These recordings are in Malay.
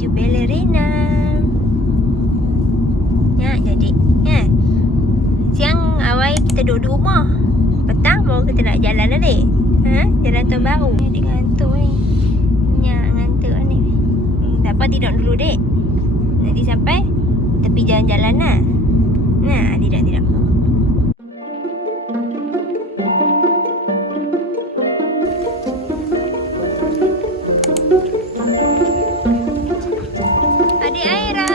baju balerina. Ya, jadi siang awal kita duduk di rumah. Petang baru kita nak jalan lah dek. Jalan tu baru. Dia ngantuk ni. Ya, ngantuk ni. Tak apa, tidur dulu dek. Nanti sampai tepi jalan-jalan lah. Nah, tidak. Adik Aira.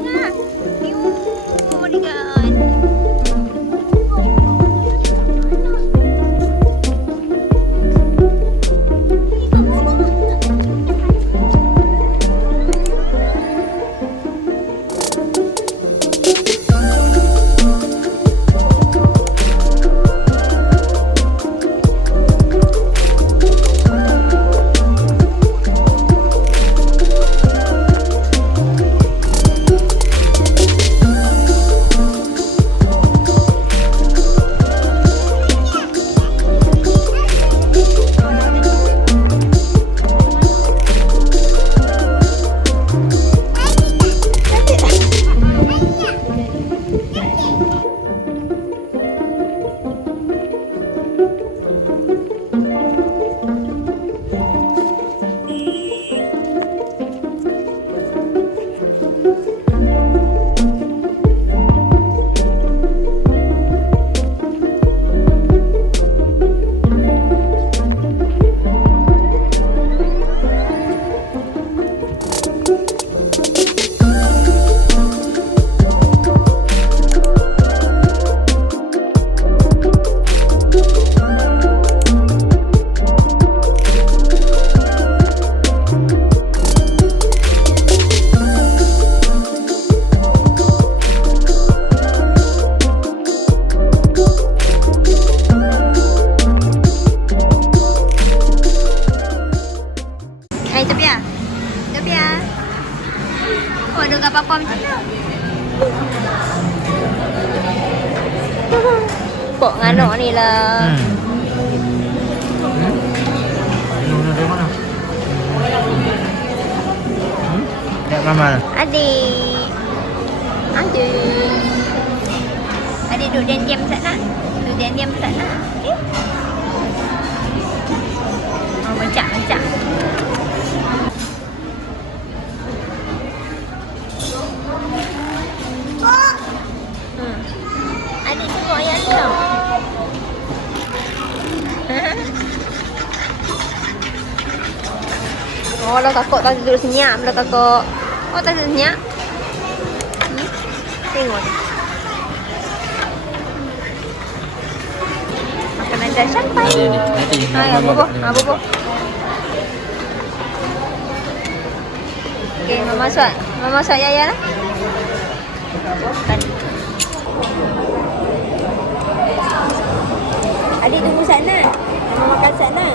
Nah, oh my god. Hai Topia. Oh, ada kat papa macam tu. Pok nganak ni lah. Minum dari mana? Tak mama. Adik. Adik duduk diam-diam sana. Duduk diam-diam sana. Okay? Oh, mencak. Adik tengok ayah dia. Oh, lah kakak tak duduk senyap lah kakak. Oh, tak duduk senyap. Tengok dia. Makanan dah sampai. Hai, apa? Okey, Mama suap Yaya lah. Adik tunggu sana. Mama makan sana.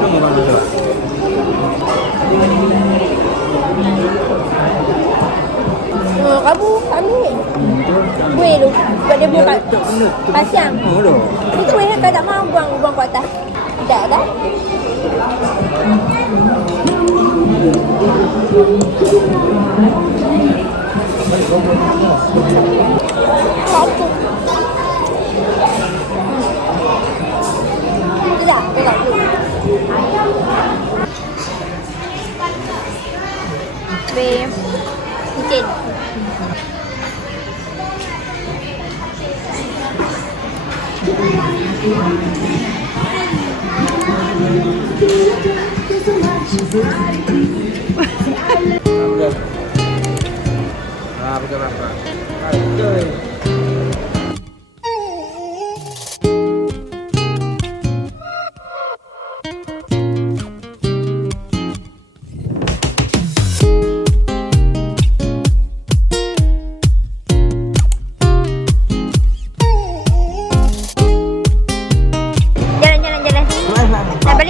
Tunggu mana tu? Kamu ambil. Buih lu. Buat dia buka. Pasang. Itu boleh kan tak mau buang ke atas. Tak dah. Satu. Tidak, buka dulu. Licin. Bukan apa. Okey.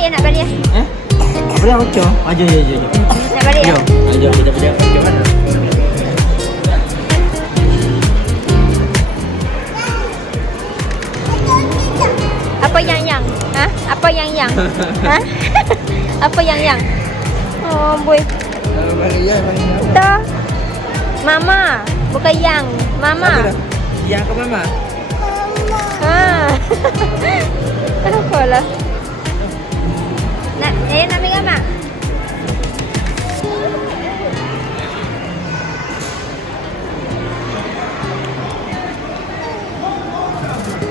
Nak balik. Boleh macam? Aja. Nak balik ya? Aja kita pergi macam mana? Apa yang? Ha? Apa yang? Ha? Apa yang? Oh, boy. Kalau bagi ya bagi apa? Dah. Mama, bukan yang. Mama. Yang ke mama. Ha. Apa lah? Nak, nak ambil mak.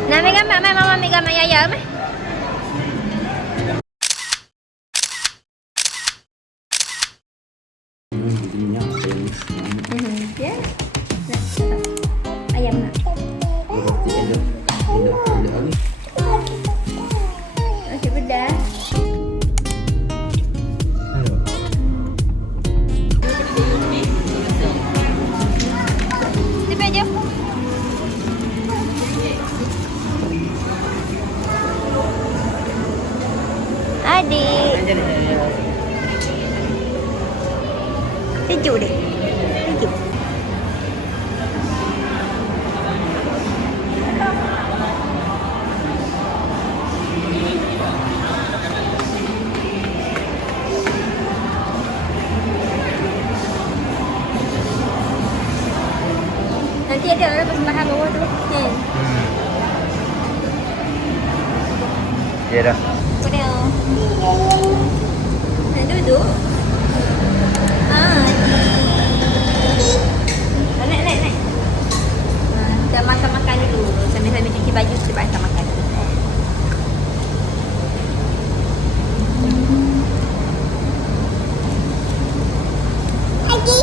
Nak ambil gambar, mai mama ambil gambar Yaya, mai. Ya. Ayam nak. Okey, bedah. Cepat je. Adik. Sejuk deh. Sejuk. Nanti ada persembahan bawah tu. Ya dah. Padahal. Nak duduk? Naik. Kita makan-makan dulu. Sambil-sambil cuci baju, kita makan-makan dulu. Lagi?